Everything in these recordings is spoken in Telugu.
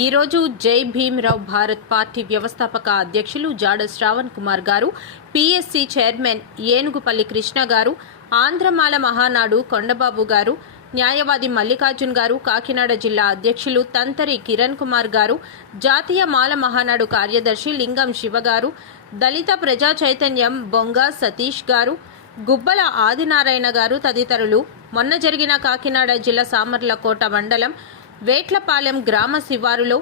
ఈరోజు జై భీమ్రావ్ భారత్ పార్టీ వ్యవస్థాపక అధ్యక్షులు జాడ శ్రావణ్ కుమార్ గారు, పిఎస్సి చైర్మన్ ఏనుగుపల్లి కృష్ణ గారు, ఆంధ్రమాల మహానాడు కొండబాబు గారు, న్యాయవాది మల్లికార్జున్ గారు, కాకినాడ జిల్లా అధ్యక్షులు తంతరి కిరణ్ కుమార్ గారు, జాతీయ మాల మహానాడు కార్యదర్శి లింగం శివ గారు, దళిత ప్రజా చైతన్యం బొంగ సతీష్ గారు, గుబ్బల ఆదినారాయణ గారు తదితరులు మొన్న జరిగిన కాకినాడ జిల్లా సామర్లకోట మండలం వేట్లపాలెం గ్రామ శివారులో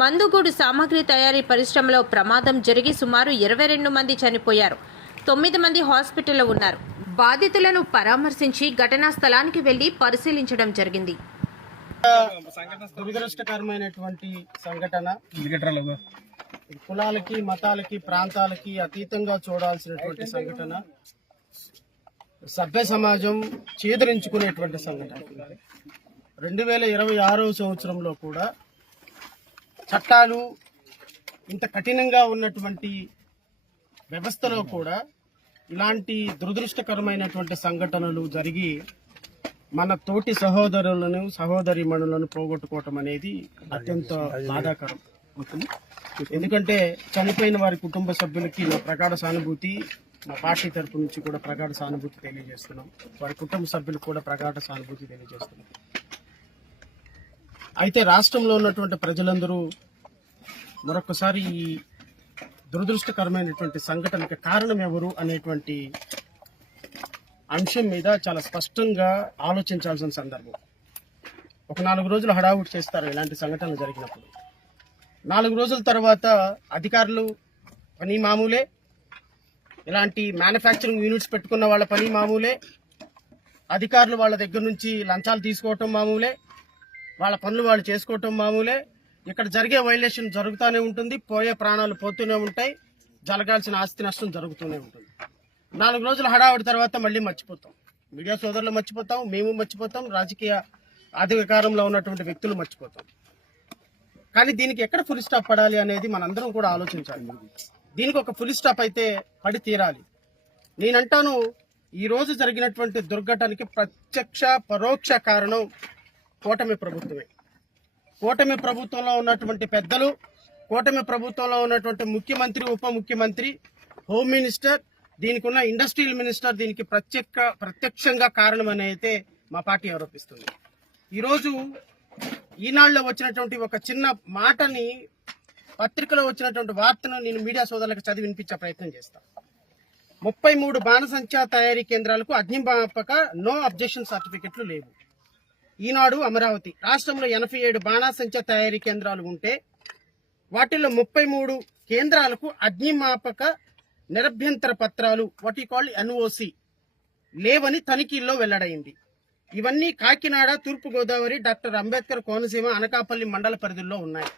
మందుగూడు సామగ్రి తయారీ పరిశ్రమలో ప్రమాదం జరిగి సుమారు 22 మంది చనిపోయారు. 9 మంది హాస్పిటల్లో ఉన్నారు. బాధితులను పరామర్శించి ఘటనా స్థలానికి వెళ్లి పరిశీలించడం జరిగింది. దురదృష్టకరమైనటువంటి సంఘటన. కులాలకి, మతాలకి, ప్రాంతాలకి అతీతంగా చూడాల్సినటువంటి సంఘటన. సభ్య సమాజం చేదరించుకునేటువంటి సంఘటన. 2026 సంవత్సరంలో కూడా చట్టాలు ఇంత కఠినంగా ఉన్నటువంటి వ్యవస్థలో కూడా ఇలాంటి దురదృష్టకరమైనటువంటి సంఘటనలు జరిగి మన తోటి సహోదరులను, సహోదరీమణులను పోగొట్టుకోవటం అనేది అత్యంత బాధాకరం. ఎందుకంటే చనిపోయిన వారి కుటుంబ సభ్యులకి నా ప్రగాఢ సానుభూతి, మా పార్టీ తరపు నుంచి కూడా ప్రగాఢ సానుభూతి తెలియజేస్తున్నాం. వారి కుటుంబ సభ్యులకు కూడా ప్రగాఢ సానుభూతి తెలియజేస్తున్నాం. అయితే రాష్ట్రంలో ఉన్నటువంటి ప్రజలందరూ మరొకసారి ఈ దురదృష్టకరమైనటువంటి సంఘటనకి కారణం ఎవరు అనేటువంటి అంశం మీద చాలా స్పష్టంగా ఆలోచించాల్సిన సందర్భం. ఒక 4 రోజులు హడావుడి చేస్తారు ఇలాంటి సంఘటనలు జరిగినప్పుడు. 4 రోజుల తర్వాత అధికారులు పని మామూలే, ఇలాంటి మ్యానుఫ్యాక్చరింగ్ యూనిట్స్ పెట్టుకున్న వాళ్ళ పని మామూలే, అధికారులు వాళ్ళ దగ్గర నుంచి లంచాలు తీసుకోవటం మామూలే, వాళ్ళ పనులు వాళ్ళు చేసుకోవటం మామూలే. ఇక్కడ జరిగే వైలేషన్ జరుగుతూనే ఉంటుంది, పోయే ప్రాణాలు పోతూనే ఉంటాయి, జరగాల్సిన ఆస్తి నష్టం జరుగుతూనే ఉంటుంది. 4 రోజుల హడావుడి తర్వాత మళ్ళీ మర్చిపోతాం. మీడియా సోదరులు మర్చిపోతాం, మేము మర్చిపోతాం, రాజకీయ అధికారంలో ఉన్నటువంటి వ్యక్తులు మర్చిపోతాం. కానీ దీనికి ఎక్కడ ఫుల్ స్టాప్ పడాలి అనేది మనందరం కూడా ఆలోచించాలి. దీనికి ఒక ఫుల్ స్టాప్ అయితే పడి తీరాలి. నేనంటాను, ఈ రోజు జరిగినటువంటి దుర్ఘటనకి ప్రత్యక్ష పరోక్ష కారణం కూటమి ప్రభుత్వమే. కూటమి ప్రభుత్వంలో ఉన్నటువంటి పెద్దలు, కూటమి ప్రభుత్వంలో ఉన్నటువంటి ముఖ్యమంత్రి, ఉప ముఖ్యమంత్రి, హోమ్ మినిస్టర్, దీనికి ఉన్న ఇండస్ట్రియల్ మినిస్టర్ దీనికి ప్రత్యక్షంగా కారణమని అయితే మా పార్టీ ఆరోపిస్తుంది. ఈరోజు ఈనాడులో వచ్చినటువంటి ఒక చిన్న మాటని, పత్రికలో వచ్చినటువంటి వార్తను నేను మీడియా సోదరులకు చదివి వినిపించే ప్రయత్నం చేస్తాను. 33 బాణసంచా తయారీ కేంద్రాలకు అగ్నిమాపక నో అబ్జెక్షన్ సర్టిఫికెట్లు లేవు. ఈనాడు అమరావతి రాష్ట్రంలో 87 బాణాసంచా తయారీ కేంద్రాలు ఉంటే వాటిల్లో 33 కేంద్రాలకు అగ్నిమాపక నిరభ్యంతర పత్రాలు, వాటి కాల్డ్ ఎన్ఓసి, లేవని తనిఖీల్లో వెల్లడైంది. ఇవన్నీ కాకినాడ, తూర్పుగోదావరి, డాక్టర్ అంబేద్కర్ కోనసీమ, అనకాపల్లి మండల పరిధుల్లో ఉన్నాయి.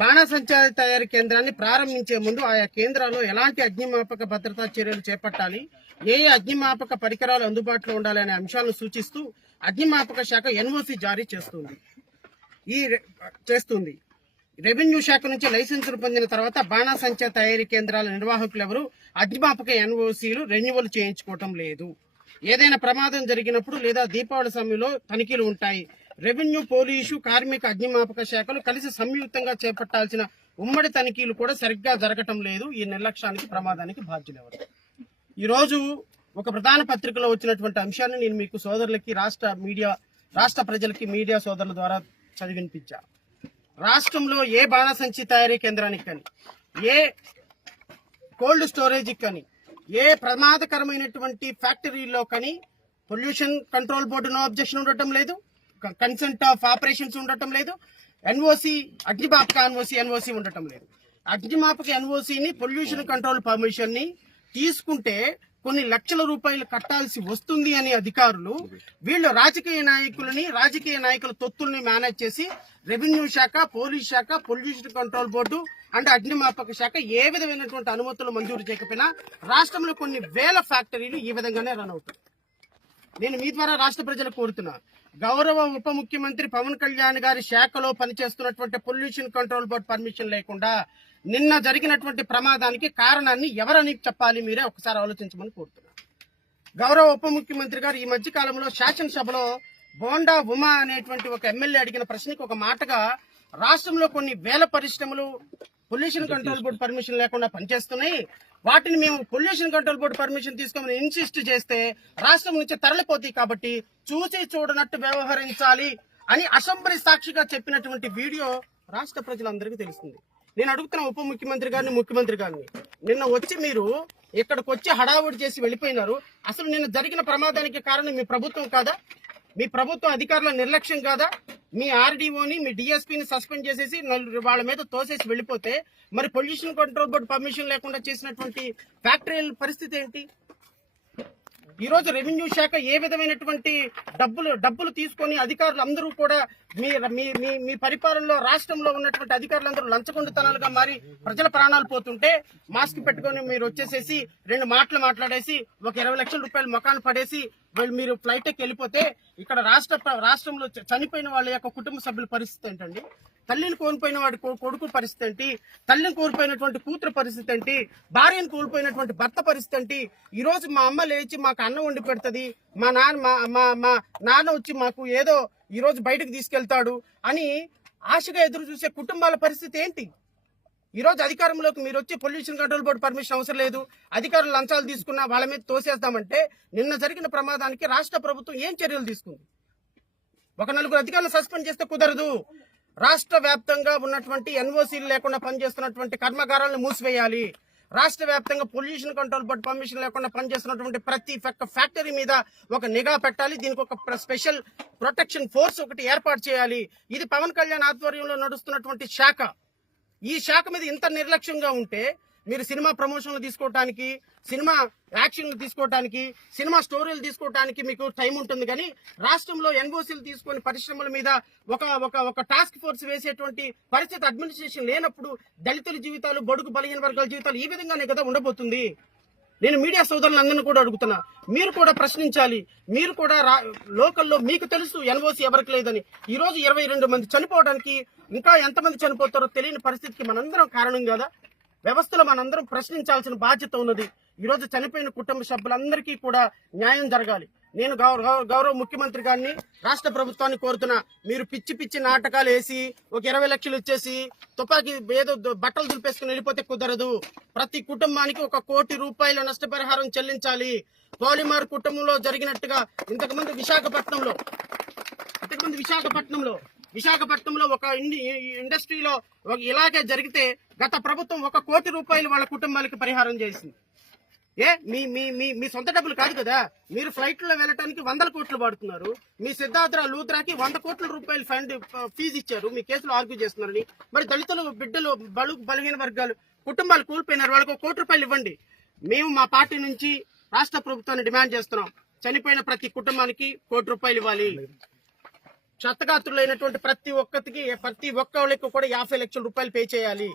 బాణాసంచా తయారీ కేంద్రాన్ని ప్రారంభించే ముందు ఆయా కేంద్రాల్లో ఎలాంటి అగ్నిమాపక భద్రతా చర్యలు చేపట్టాలి, ఏ అగ్నిమాపక పరికరాలు అందుబాటులో ఉండాలనే అంశాలను సూచిస్తూ అగ్నిమాపక శాఖ ఎన్ఓసి జారీ చేస్తుంది. రెవెన్యూ శాఖ నుంచి లైసెన్సులు పొందిన తర్వాత బాణాసంచా తయారీ కేంద్రాల నిర్వాహకులెవరూ అగ్నిమాపక ఎన్ఓసీలు రెన్యువల్ చేయించుకోవటం లేదు. ఏదైనా ప్రమాదం జరిగినప్పుడు లేదా దీపావళి సమయంలో తనిఖీలు ఉంటాయి. రెవెన్యూ, పోలీసు, కార్మిక, అగ్నిమాపక శాఖలు కలిసి సంయుక్తంగా చేపట్టాల్సిన ఉమ్మడి తనిఖీలు కూడా సరిగ్గా జరగటం లేదు. ఈ నిర్లక్ష్యానికి, ప్రమాదానికి బాధ్యులెవరు? ఈరోజు ఒక ప్రధాన పత్రికలో వచ్చినటువంటి అంశాన్ని నేను మీకు సోదరులకి, రాష్ట్ర ప్రజలకి మీడియా సోదరుల ద్వారా చదివి వినిపించా. రాష్ట్రంలో ఏ బాణసంచి తయారీ కేంద్రానికి కానీ, ఏ కోల్డ్ స్టోరేజ్కి కానీ, ఏ ప్రమాదకరమైనటువంటి ఫ్యాక్టరీలో కానీ pollution control board no objection ఉండటం లేదు, కన్సెంట్ ఆఫ్ ఆపరేషన్స్ ఉండటం లేదు, ఎన్ఓసి, అగ్నిమాపక ఎన్ఓసి ఉండటం లేదు. అగ్నిమాపక ఎన్ఓసిని, పొల్యూషన్ కంట్రోల్ పర్మిషన్ ని తీసుకుంటే కొన్ని లక్షల రూపాయలు కట్టాల్సి వస్తుంది అని అధికారులు, వీళ్ళు రాజకీయ నాయకుల తొత్తుల్ని మేనేజ్ చేసి రెవెన్యూ శాఖ, పోలీస్ శాఖ, పొల్యూషన్ కంట్రోల్ బోర్డు అండ్ అగ్నిమాపక శాఖ ఏ విధమైనటువంటి అనుమతులు మంజూరు చేయకపోయినా రాష్ట్రంలో కొన్ని వేల ఫ్యాక్టరీలు ఈ విధంగానే రన్ అవుతాయి. నేను మీ ద్వారా రాష్ట్ర ప్రజలకు కోరుతున్నా, గౌరవ ఉప ముఖ్యమంత్రి పవన్ కళ్యాణ్ గారి శాఖలో పనిచేస్తున్నటువంటి పొల్యూషన్ కంట్రోల్ బోర్డు పర్మిషన్ లేకుండా నిన్న జరిగినటువంటి ప్రమాదానికి కారణాన్ని ఎవరని చెప్పాలి, మీరే ఒకసారి ఆలోచించమని కోరుతున్నా. గౌరవ ఉప ముఖ్యమంత్రి గారు ఈ మధ్య కాలంలో శాసనసభలో బోండా ఉమా అనేటువంటి ఒక ఎమ్మెల్యే అడిగిన ప్రశ్నకి ఒక మాటగా రాష్ట్రంలో కొన్ని వేల పరిశ్రమలు పొల్యూషన్ కంట్రోల్ బోర్డు పర్మిషన్ లేకుండా పనిచేస్తున్నాయి. వాటిని మేము పొల్యూషన్ కంట్రోల్ బోర్డు పర్మిషన్ తీసుకోమని ఇన్సిస్ట్ చేస్తే రాష్ట్రం నుంచి తరలిపోతాయి, కాబట్టి చూసి చూడనట్టు వ్యవహరించాలి అని అసెంబ్లీ సాక్షిగా చెప్పినటువంటి వీడియో రాష్ట్ర ప్రజలందరికీ తెలుస్తుంది. నేను అడుగుతున్న ఉప ముఖ్యమంత్రి గారిని, ముఖ్యమంత్రి గారిని, నిన్న వచ్చి మీరు ఇక్కడికి వచ్చి హడావుడి చేసి వెళ్ళిపోయినారు. అసలు నిన్న జరిగిన ప్రమాదానికి కారణం మీ ప్రభుత్వం కాదా? మీ ప్రభుత్వం అధికారుల నిర్లక్ష్యం కాదా? మీ ఆర్డీఓని, మీ డిఎస్పీని సస్పెండ్ చేసేసి వాళ్ళ మీద తోసేసి వెళ్ళిపోతే మరి పొల్యూషన్ కంట్రోల్ బోర్డు పర్మిషన్ లేకుండా చేసినటువంటి ఫ్యాక్టరీల పరిస్థితి ఏంటి? ఈ రోజు రెవెన్యూ శాఖ ఏ విధమైనటువంటి డబ్బులు తీసుకొని అధికారులు అందరూ కూడా మీ పరిపాలనలో రాష్ట్రంలో ఉన్నటువంటి అధికారులందరూ లంచగొండితనాలుగా మారి ప్రజల ప్రాణాలు పోతుంటే మాస్క్ పెట్టుకొని మీరు వచ్చేసేసి 2 మాటలు మాట్లాడేసి ఒక 20 లక్షల రూపాయలు మొఖాన్ని పడేసి మీరు ఫ్లైట్ ఎక్కి వెళ్ళిపోతే ఇక్కడ రాష్ట్రంలో చనిపోయిన వాళ్ళ యొక్క కుటుంబ సభ్యుల పరిస్థితి ఏంటండి? తల్లిని కోల్పోయిన వాడి కొడుకు పరిస్థితి ఏంటి? తల్లిని కోల్పోయినటువంటి కూతురు పరిస్థితి ఏంటి? భార్యను కోల్పోయినటువంటి భర్త పరిస్థితి ఏంటి? ఈ రోజు మా అమ్మ లేచి మాకు అన్నం వండి పెడుతుంది, మా నాన్న వచ్చి మాకు ఏదో ఈ రోజు బయటకు తీసుకెళ్తాడు అని ఆశగా ఎదురు చూసే కుటుంబాల పరిస్థితి ఏంటి? ఈ రోజు అధికారంలోకి మీరు వచ్చి పొల్యూషన్ కంట్రోల్ బోర్డు పర్మిషన్ అవసరం లేదు, అధికారులు లంచాలు తీసుకున్నా వాళ్ళ మీద తోసేస్తామంటే నిన్న జరిగిన ప్రమాదానికి రాష్ట్ర ప్రభుత్వం ఏం చర్యలు తీసుకుంది? ఒక 4 అధికారులు సస్పెండ్ చేస్తే కుదరదు. రాష్ట్ర వ్యాప్తంగా ఉన్నటువంటి ఎన్ఓసీలు లేకుండా పనిచేస్తున్నటువంటి కర్మాగారాలను మూసివేయాలి. రాష్ట్ర వ్యాప్తంగా పొల్యూషన్ కంట్రోల్ బోర్డు పర్మిషన్ లేకుండా పనిచేస్తున్నటువంటి ప్రతి ఫ్యాక్టరీ మీద ఒక నిఘా పెట్టాలి. దీనికి ఒక స్పెషల్ ప్రొటెక్షన్ ఫోర్స్ ఒకటి ఏర్పాటు చేయాలి. ఇది పవన్ కళ్యాణ్ ఆధ్వర్యంలో నడుస్తున్నటువంటి శాఖ. ఈ శాఖ మీద ఇంత నిర్లక్ష్యంగా ఉంటే మీరు సినిమా ప్రమోషన్లు తీసుకోవడానికి, సినిమా యాక్షన్లు తీసుకోవడానికి, సినిమా స్టోరీలు తీసుకోవడానికి మీకు టైం ఉంటుంది. కానీ రాష్ట్రంలో ఎన్ఓసీలు తీసుకొని పరిశ్రమల మీద ఒక టాస్క్ ఫోర్స్ వేసేటువంటి పరిస్థితి అడ్మినిస్ట్రేషన్ లేనప్పుడు దళితుల జీవితాలు, బడుగు బలహీన వర్గాల జీవితాలు ఈ విధంగానే కదా ఉండబోతుంది. నేను మీడియా సోదరులందరినీ కూడా అడుగుతున్నా, మీరు కూడా ప్రశ్నించాలి. మీరు కూడా లోకల్లో మీకు తెలుసు ఎన్ఓసీ ఎవరికి లేదని. ఈ రోజు 22 మంది చనిపోవడానికి ఇంకా ఎంతమంది చనిపోతారో తెలియని పరిస్థితికి మనందరం కారణం కదా. వ్యవస్థలో మనందరం ప్రశ్నించాల్సిన బాధ్యత ఉన్నది. ఈ రోజు చనిపోయిన కుటుంబ సభ్యులందరికీ కూడా న్యాయం జరగాలి. నేను గౌరవ ముఖ్యమంత్రి గారిని, రాష్ట్ర ప్రభుత్వాన్ని కోరుతున్నా, మీరు పిచ్చి నాటకాలు వేసి ఒక 20 లక్షలు ఇచ్చేసి తుపాకీ ఏదో బట్టలు దులిపేసుకుని వెళ్ళిపోతే కుదరదు. ప్రతి కుటుంబానికి 1 కోటి రూపాయల నష్టపరిహారం చెల్లించాలి. పాలిమార్ కుటుంబంలో జరిగినట్టుగా ఇంతకుముందు విశాఖపట్నంలో ఒక ఇండస్ట్రీలో ఇలాగే జరిగితే గత ప్రభుత్వం 1 కోటి రూపాయలు వాళ్ళ కుటుంబాలకు పరిహారం చేసింది. మీ సొంత డబ్బులు కాదు కదా. మీరు ఫ్లైట్లో వెళ్ళటానికి 100 కోట్లు వాడుతున్నారు. మీ సిద్ధార్థ లూత్రాకి 100 కోట్ల రూపాయలు ఫీజు ఇచ్చారు. మీ కేసులో ఆర్గ్యూ చేస్తున్నారని. మరి దళితులు, బిడ్డలు, బలహీన వర్గాలు కుటుంబాలు కోల్పోయినారు. వాళ్ళకి 1 కోటి రూపాయలు ఇవ్వండి. మేము మా పార్టీ నుంచి రాష్ట్ర ప్రభుత్వాన్ని డిమాండ్ చేస్తున్నాం. చనిపోయిన ప్రతి కుటుంబానికి 1 కోటి రూపాయలు ఇవ్వాలి. క్షతగాత్రులైనటువంటి ప్రతి ఒక్కరికి కూడా 50 లక్షల రూపాయలు పే చేయాలి.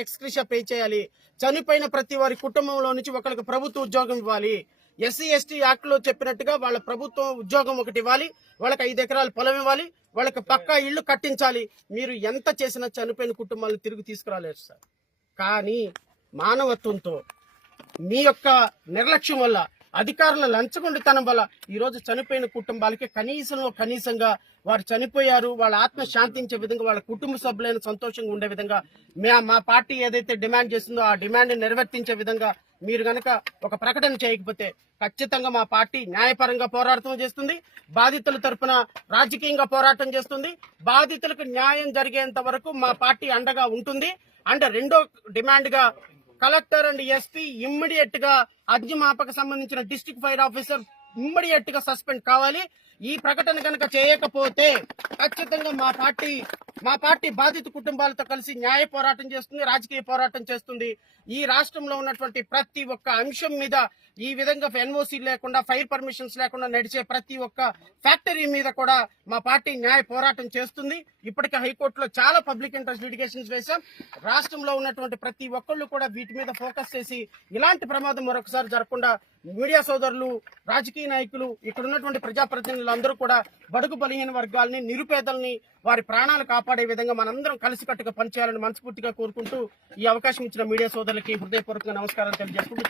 ఎక్స్క్రిషియా పే చేయాలి. చనిపోయిన ప్రతి వారి కుటుంబంలో నుంచి ఒకరికి ప్రభుత్వ ఉద్యోగం ఇవ్వాలి. ఎస్సీ ఎస్టీ యాక్ట్ లో చెప్పినట్టుగా వాళ్ళ ప్రభుత్వం ఉద్యోగం ఒకటి ఇవ్వాలి. వాళ్ళకి 5 ఎకరాల పొలం ఇవ్వాలి. వాళ్ళకి పక్కా ఇళ్లు కట్టించాలి. మీరు ఎంత చేసినా చనిపోయిన కుటుంబాలను తిరిగి తీసుకురాలేరు సార్. కానీ మానవత్వంతో మీ యొక్క నిర్లక్ష్యం వల్ల, అధికారుల లంచగొండితనం వల్ల ఈ రోజు చనిపోయిన కుటుంబాలకి కనీసంగా వారు చనిపోయారు, వాళ్ళ ఆత్మ శాంతించే విధంగా, వాళ్ళ కుటుంబ సభ్యులైన సంతోషంగా ఉండే విధంగా మా పార్టీ ఏదైతే డిమాండ్ చేస్తుందో ఆ డిమాండ్ నిర్వర్తించే విధంగా మీరు గనక ఒక ప్రకటన చేయకపోతే ఖచ్చితంగా మా పార్టీ న్యాయపరంగా పోరాటం చేస్తుంది. బాధితుల తరపున రాజకీయంగా పోరాటం చేస్తుంది. బాధితులకు న్యాయం జరిగేంత వరకు మా పార్టీ అండగా ఉంటుంది. అంటే రెండో డిమాండ్ గా కలెక్టర్ అండ్ ఎస్పీ ఇమ్మీడియట్ గా అగ్నిమాపక సంబంధించిన డిస్ట్రిక్ట్ ఫైర్ ఆఫీసర్ ఇమ్మీడియట్ గా సస్పెండ్ కావాలి. ఈ ప్రకటన కనుక చేయకపోతే ఖచ్చితంగా మా పార్టీ బాధిత కుటుంబాలతో కలిసి న్యాయ పోరాటం చేస్తుంది, రాజకీయ పోరాటం చేస్తుంది. ఈ రాష్ట్రంలో ఉన్నటువంటి ప్రతి ఒక్క అంశం మీద ఈ విధంగా ఎన్ఓసీ లేకుండా, ఫైర్ పర్మిషన్స్ లేకుండా నడిచే ప్రతి ఒక్క ఫ్యాక్టరీ మీద కూడా మా పార్టీ న్యాయ పోరాటం చేస్తుంది. ఇప్పటికే హైకోర్టులో చాలా పబ్లిక్ ఇంట్రెస్ట్ లిటిగేషన్స్ వేశాం. రాష్ట్రంలో ఉన్నటువంటి ప్రతి ఒక్కళ్ళు కూడా వీటి మీద ఫోకస్ చేసి ఇలాంటి ప్రమాదం మరొకసారి జరగకుండా మీడియా సోదరులు, రాజకీయ నాయకులు, ఇక్కడ ఉన్నటువంటి ప్రజాప్రతినిధులు అందరూ కూడా బడుగు బలహీన వర్గాల్ని, నిరుపేదల్ని, వారి ప్రాణాలు కాపాడే విధంగా మనందరం కలిసికట్టుగా పనిచేయాలని మనస్ఫూర్తిగా కోరుకుంటూ ఈ అవకాశం ఇచ్చిన మీడియా సోదరులకి హృదయపూర్వక నమస్కారాలు తెలియజేసుకుంటూ